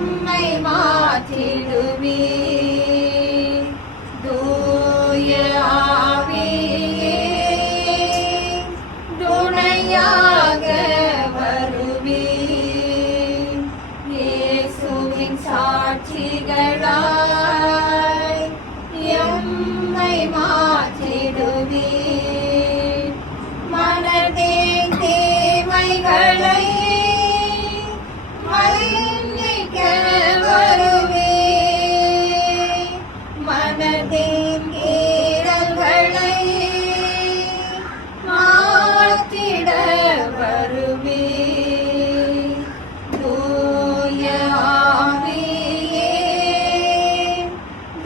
எம்மை மாற்றிடுவீர். தூய ஆவியே துணையாக வருவீர். இயேசுவின் சாட்சிகளாய் எம்மை மாற்றிடுவீர். மனதின் தீமைகளை மன்னிக்க வருவீர். மனதின் கீறல்களை மாற்றிட வருவீர். தூய ஆவியே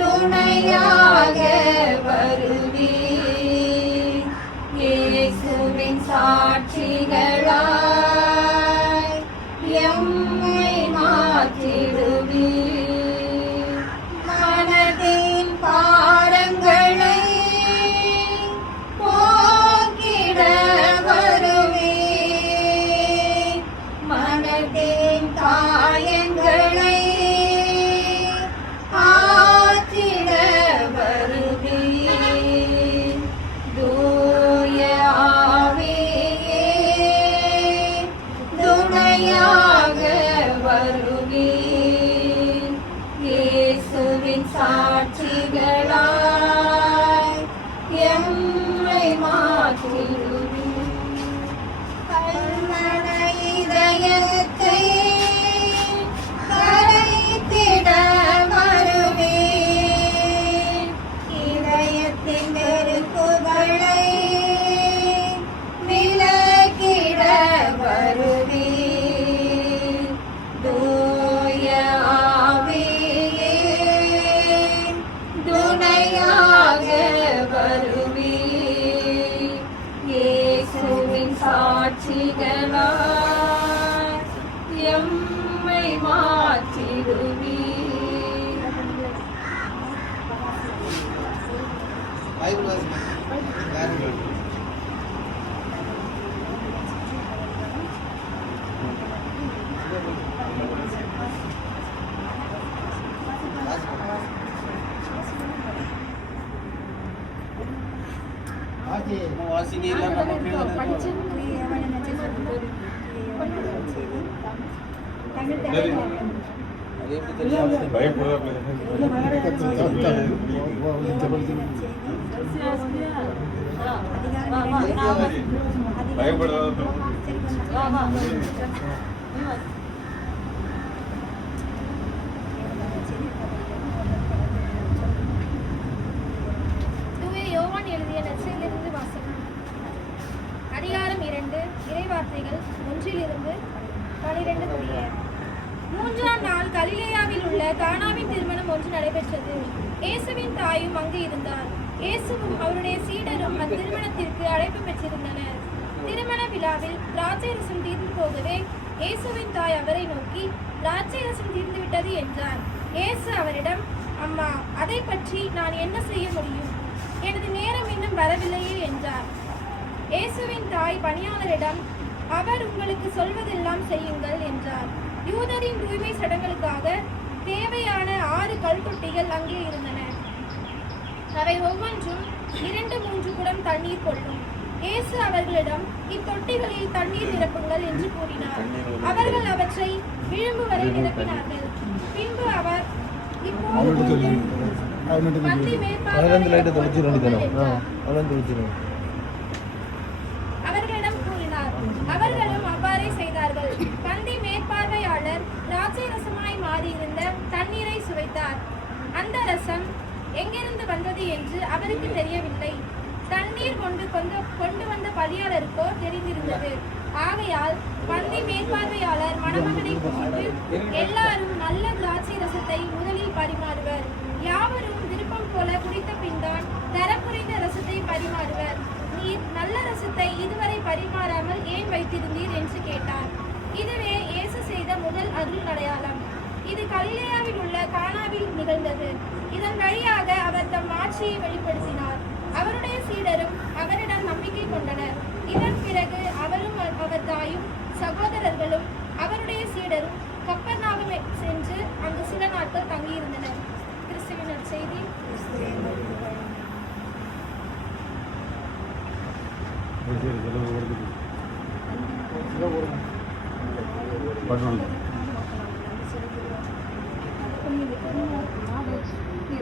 துணையாக வருவீர். இயேசுவின் சாட்சிகளாய் எம்மை மாற்றிடுவீர். மனதின் பாரங்களை போக்கிட வருவீர். மனதின் காயங்களை ஆற்றிட வருவீர். தூய ஆவியே துணையாக வருவீர். இயேசுவின் சாட்சிகளாய் எம்மை மாற்றிடுவீர். கல்மன இதயத்தை கரைத்திட வருவீர். இதயத்தின் நெருக்குகளை விலக்கிட வருவீர். தூய ஆவியே துணையாக வருவீர். இயேசுவின் சாட்சிகளாய் எம்மை மாற்றிடுவீர். யோவான் எழுதிய நற்செய்தியிலிருந்து வாசகம். அதிகாரம் 2, இறைவார்த்தைகள் 1-12 முடிய. 3ஆம் நாள் கலிலேயாவில் உள்ள கானாவின் திருமணம் ஒன்று நடைபெற்றது. இயேசுவின் தாயும் அங்கு இருந்தார். இயேசுவும் அவருடைய சீடரும் அத்திருமணத்திற்கு அழைப்பு பெற்றிருந்தனர். திருமண விழாவில் திராட்சை ரசம் தீர்ந்து போகவே இயேசுவின் தாய் அவரை நோக்கி, திராட்சை ரசம் தீர்ந்து விட்டது என்றார். இயேசு அவரிடம், அம்மா, அதை பற்றி நான் என்ன செய்ய முடியும்? எனது நேரம் இன்னும் வரவில்லையே என்றார். இயேசுவின் தாய் பணியாளரிடம், அவர் உங்களுக்கு சொல்வதெல்லாம் செய்யுங்கள் என்றார். யூதரின் தூய்மை சடங்குகளுக்காக தேவையான 6 கல்தொட்டிகள் அங்கே இருந்தன. அவை ஒவ்வொன்றும் 2-3 குடம் தண்ணீர் கொள்ளும். இயேசு அவர்களிடம், இத்தொட்டிகளில் தண்ணீர் நிரப்புங்கள் என்று கூறினார். அவர்கள் அவற்றை விழும்பு வரை நிரப்பினார்கள். பின்பு அவர், அவர்களிடம் கூறினார். அவர்களும் அவ்வாறே செய்தார்கள். பந்தி மேற்பார்வையாளர் திராட்சை ரசமாய் மாறியிருந்த தண்ணீரை சுவைத்தார். அந்த ரசம் எங்கிருந்து வந்தது என்று அவருக்கு தெரியவில்லை. தண்ணீர் கொண்டு வந்த பணியாளருக்கோ தெரிந்திருந்தது. ஆகையால் பந்தி மேற்பார்வையாளர் மணமகனை கூப்பிட்டு, எல்லாரும் நல்ல திராட்சை ரசத்தை முதலில் பரிமாறுவர். யாவரும் விருப்பம் போல குடித்த பின்தான் தரக்குறைந்த ரசத்தை பரிமாறுவர். நீர் நல்ல ரசத்தை இதுவரை பரிமாறாமல் ஏன் வைத்திருந்தீர் என்று கேட்டார். இதுவே இயேசு செய்த முதல் அருள் அடையாளம். இது கலிலேயாவில் உள்ள கானாவில் நிகழ்ந்தது. இதன் வழியாக அவர் தம் ஆட்சியை வெளிப்படுத்தினார். அவருடைய சீடரும் அவரிடம் நம்பிக்கை கொண்டனர். இதன் பிறகு அவரும் அவர் தாயும் சகோதரர்களும் அவருடைய சீடரும் கப்பர்நாகும் சென்று நீர்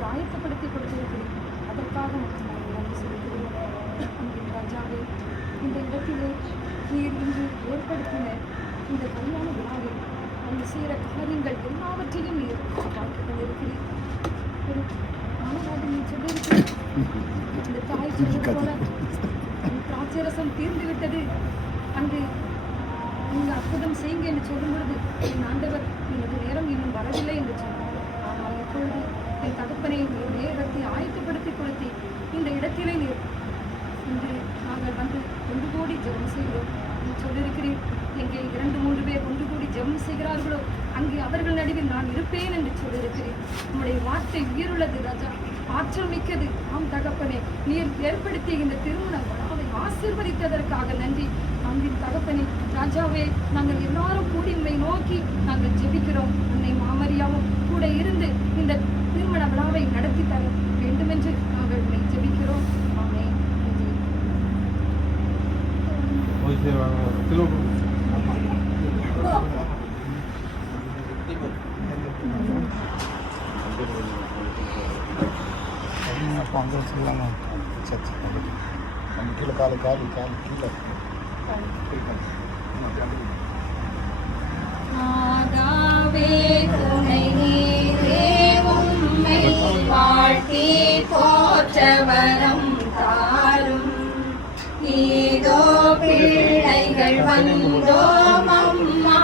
ஆயத்தப்படுத்தி கொடுத்திருக்கிறீர். அதற்காக நாங்கள் நன்றி செலுத்துகிறோம். அன்பின் ராஜாவே, இந்த இடத்திலே நீர் இன்று ஏற்படுத்தின இந்த கல்யாண விழாவில் அந்த செய்கிற காரியங்கள் எல்லாவற்றையும் நீர் பார்த்துக் கொண்டிருக்கிறீர். ஒரு மாணவராக நீ சொல்லியிருக்கிறீர், இந்த தாய் சொல்வது போல திராட்சரசம் தீர்ந்து விட்டது, அங்கு நீங்கள் அற்புதம் செய்யுங்க என்று சொல்லும் பொழுது என் ஆண்டவர் எனது நேரம் இன்னும் வரவில்லை என்று சொன்னார். ஆனால் இப்பொழுது என் தகப்பனை நீர் நேரத்தை ஆயத்தப்படுத்தி கொடுத்து இந்த இடத்திலே நீர் இன்று நாங்கள் வந்து ஒன்று கூடி ஜெபம் செய்கிறோம். நீ சொல்லியிருக்கிறீர், எங்கே 2-3 பேர் ஒன்று கூடி ஜெபம் செய்கிறார்களோ அங்கே அவர்கள் நடுவில் நான் இருப்பேன் என்று சொல்லியிருக்கிறேன். உம்முடைய வார்த்தை உயிருள்ளது ராஜா, ஆற்றல் மிக்கது. ஆம் தகப்பனே, நீர் ஏற்படுத்திய இந்த திருமண விழாவை ஆசீர்வதித்ததற்காக நன்றி. அன்பின் தகப்பனே, ராஜாவே, நாங்கள் எல்லாரும் கூடி உம்மை நோக்கி நாங்கள் ஜெபிக்கிறோம். அன்னை மாமரியாவும் கூட இருந்து இந்த திருமண விழாவை நடத்தி தர வேண்டும் என்று நாங்கள் உம்மை ஜெபிக்கிறோம். ஆமென். அங்கே சொல்லலாமா? சரி நம்ம கீழே காலு கீழே மாதாவே துணை நீரே, உம்மை வாழ்த்தி போற்ற வரம் தாரும். இதோ பிள்ளைகள் வந்தோம் அம்மா,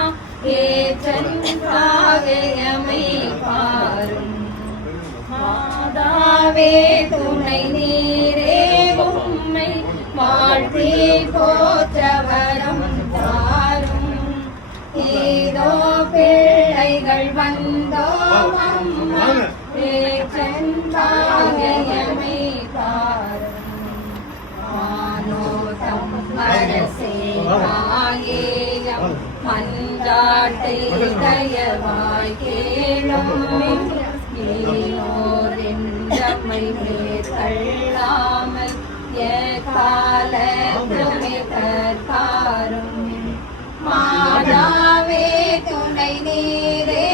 ஏற்றன்றாக எமை பாரும். மாதாவே துணை நீரே, உம்மை வாழ்த்தி போற்ற வரம் தாரும். ஏதோ பிள்ளைகள் வந்தோம் அம்மா, ஏற்றன்றாக எமை பாரும். மானோதம் அரசே நாயேயம், மன்றாட்டை தயவாய் கேளும். ஏனோரென்றமை மேற்கொள்ளாமல் எக்காலத்துமே தற்காரும். மாதாவே துணை நீரே,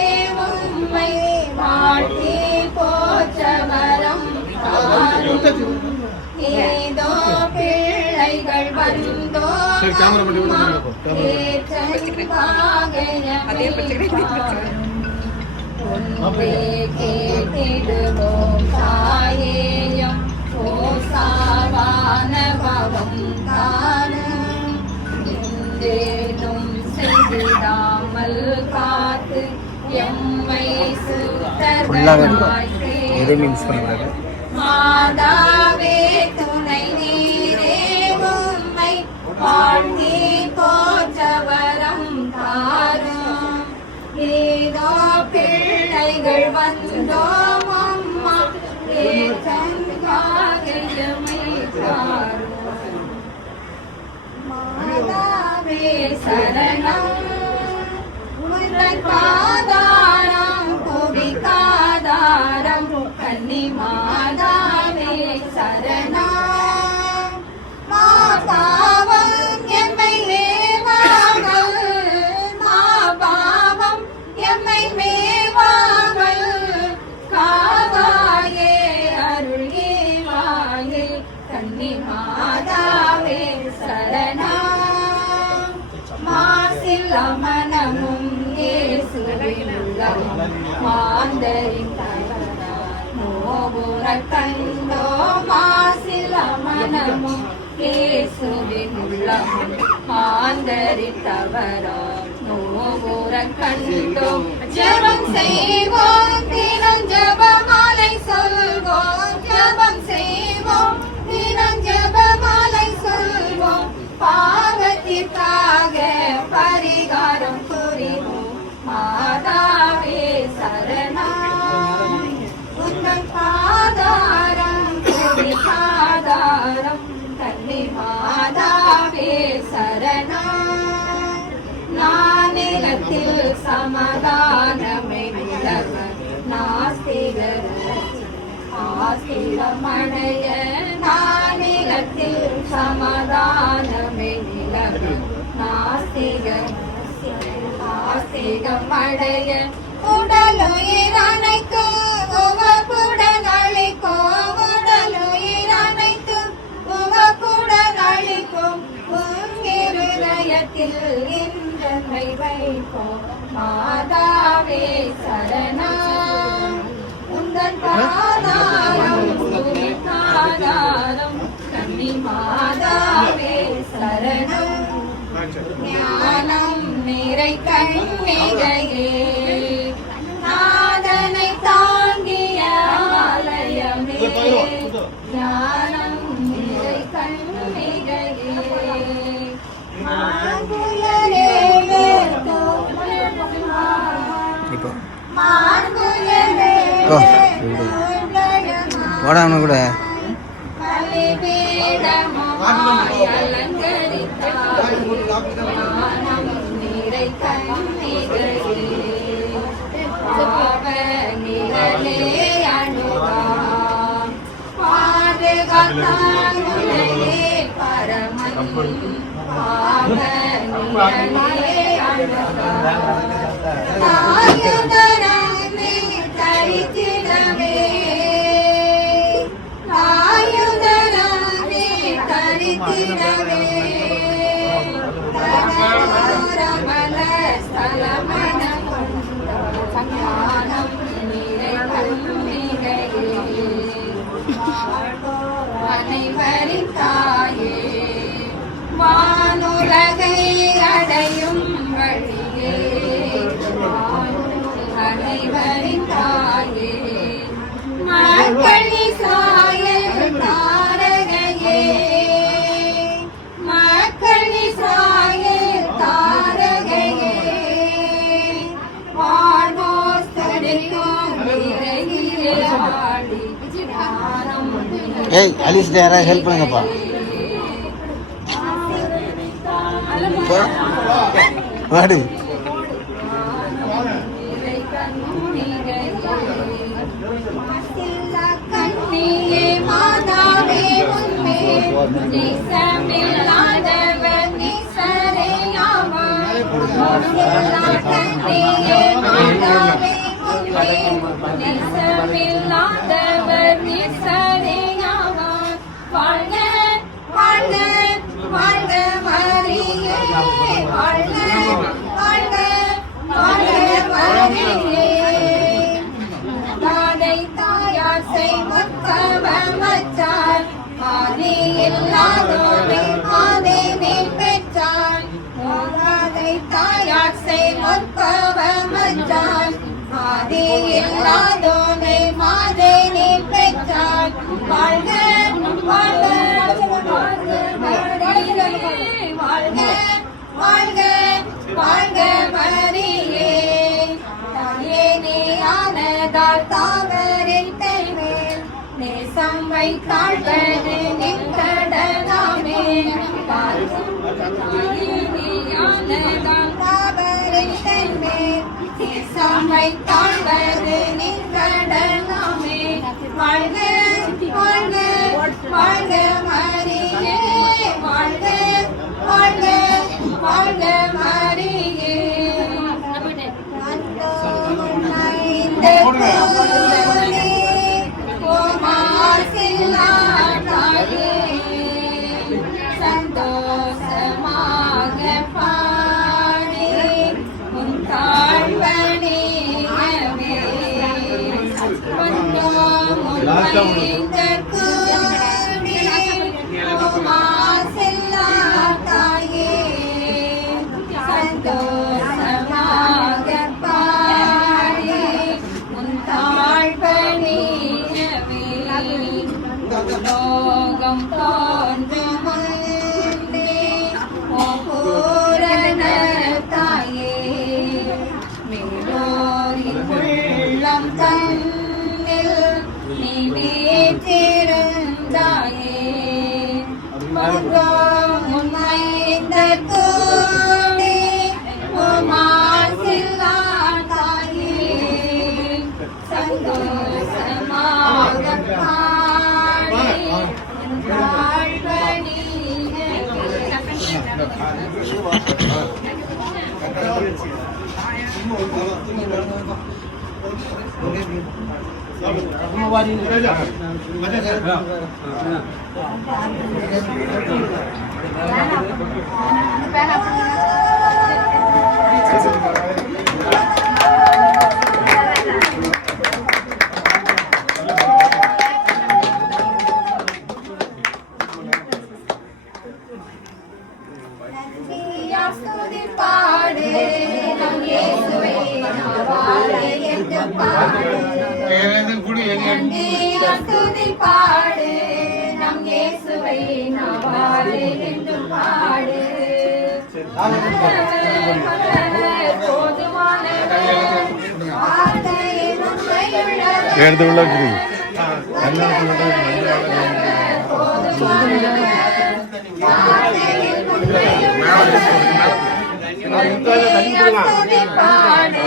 உம்மை வாழ்த்தி போற்ற வரம் தாரும். ஏதோ பிள்ளைகள் வந்தோம் ஒன்றே கேட்டிடுவோம் தாயேயம், ஓசாவான பவம் தானும். இன்றேனும் செய்திடாமல் காத்து எம்மை சுத்தமாய் மாதாவே துணை நீரே, உம்மை வாழ்த்தி போற்ற வரம் தாரும். ஏதோ பிள்ளைகள் வந்தோம் அம்மா, ஏற்றன்றாக எமை தாரும். மாதாவே சரணம், உன்னை பாதாரம் புவிக்காதாரம். கன்னி மாதாவே சரணம், மா பாவம் எம்மை மேவாமல், மா பாவம் எம்மை மேவாமல். காவாயே அருள் ஏவாயே, கன்னி மாதாவே சரணம். மாசில் அமனமும் இயேசுவின் உள்ளமும், மாந்தரின் நோவுற கண்டோ. மாசில் அமனமும் இயேசுவின் உள்ளமும், மாந்தரித்தவரோ நோவுற கண்டோ. ஜெபம் செய்வோம், தினம் ஜெபமாலை சொல்வோம். ஜெபம் செய்வோம், தினம் ஜெபமாலை சொல்வோம். பாவத்திற்காக பரிகாரம் புரிவோம். மாதாவே சரணம், உங்கள் பாதாரம் புவிக்காதாரம். கன்னி மாதாவே சரணம். நானிலத்தில் சமாதானமே உள்ளவர், நாஸ்திகர் ஆஸ்திகமடைய. நானிலத்தில் சமாதானம் சமாதானமே நிலவும் நாஸ்திகம் அடைய உடலுயிர் அனைத்து உவப்புடன் அளிக்கும் உடலுயிர் அனைத்து உவப்புடன் அளிக்கும் உன்னிருதயத்தில் இன்றமை வைப்போம் மாதாவே சரணம் உந்தன் பாதாரம் ஆதாரம் கன்னி மாதாவே சரணம் ஞானம் நிறை கண்ணிகையே நாதனை தாங்கிய ஆலயமே ஞானம் நிறை கண்ணிகையே மாங்குயரே வாடாம கூட அனைவரின் தாயே வானுலகை அடையும் வழியே அனைவரின் தாயே மக்களி சாய தாரகையே மக்களி சாய தாரகையே வானோஸ்தடிக்கும் விரைகிலாடி ஏய் அலிஸ்ட யாராவது ஹெல்ப் பண்ணுங்கப்பா வாடி கண்ணியே மாதாவே உன்மே நிசமில்லாதவர் நிசரேயாவார் கண்ணியே மாதாவே உன்மே நிசமில்லாதவர் நிசரேயாவார் வாழ்க வாழ்க வாழ்க மரியே வாழ்க வாழ்க வாழ்க மரியே தாதை தாயார் செய்முத்தவமச்சார் ஆதி இல்லாதோரை ஆதேனே பெற்றார் தாதை தாயார் செய்முத்தவமச்சார் ஆதி இல்லாதோரை மாதேனே பெற்றார் வாழ்க வாழ்க வாழ்க வாழ்க வாழ்க வாழ்க மரியே தாயே நீயானதால் தாவரின் கைமேல் நேசம் வைத்தாழ்வது நிற்கடலாமே தாயே நீயானதால் தாவரின் கைமேல் நேசம் வைத்தாழ்வது நிற்கடலாமே வாழ்க வாழ்க வாழ்க மரியே வாழ்க வாழ்க வாழ்க மரியே சந்தோஷமாக பாடி உன் தாழ்வணியவே தாயே சந்தோஷமாக பாடி உன் தாழ்வணியவே லோகம் தோன்றும் முன்னே ஓ பூரண தாயே மேலோரின் உள்ளம் தன்னில் நீ வீற்றிருந்தாயே மன்றம் உன்னைந்த கூடி உமாசில்லா தாயே சந்தோஷமாக பாடி உன் தாழ்வணியவே ஸ்துதி பாடு நம் இயேசுவை நாவாலே என்று பாடு ஸ்துதி பாடு நம் இயேசுவை நாவாலே என்று பாடு எடுத்து உள்ள பாடு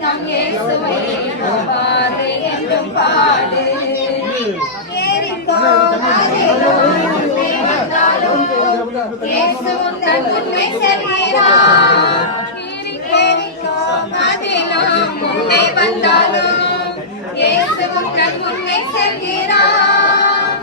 நம் இயேசுவை நாவாலே என்று பாடு இயேசு உந்தன் முன்னே செல்கிறார் முன்னே வந்தாலும் இயேசு உந்தன் முன்னே செல்கிறார்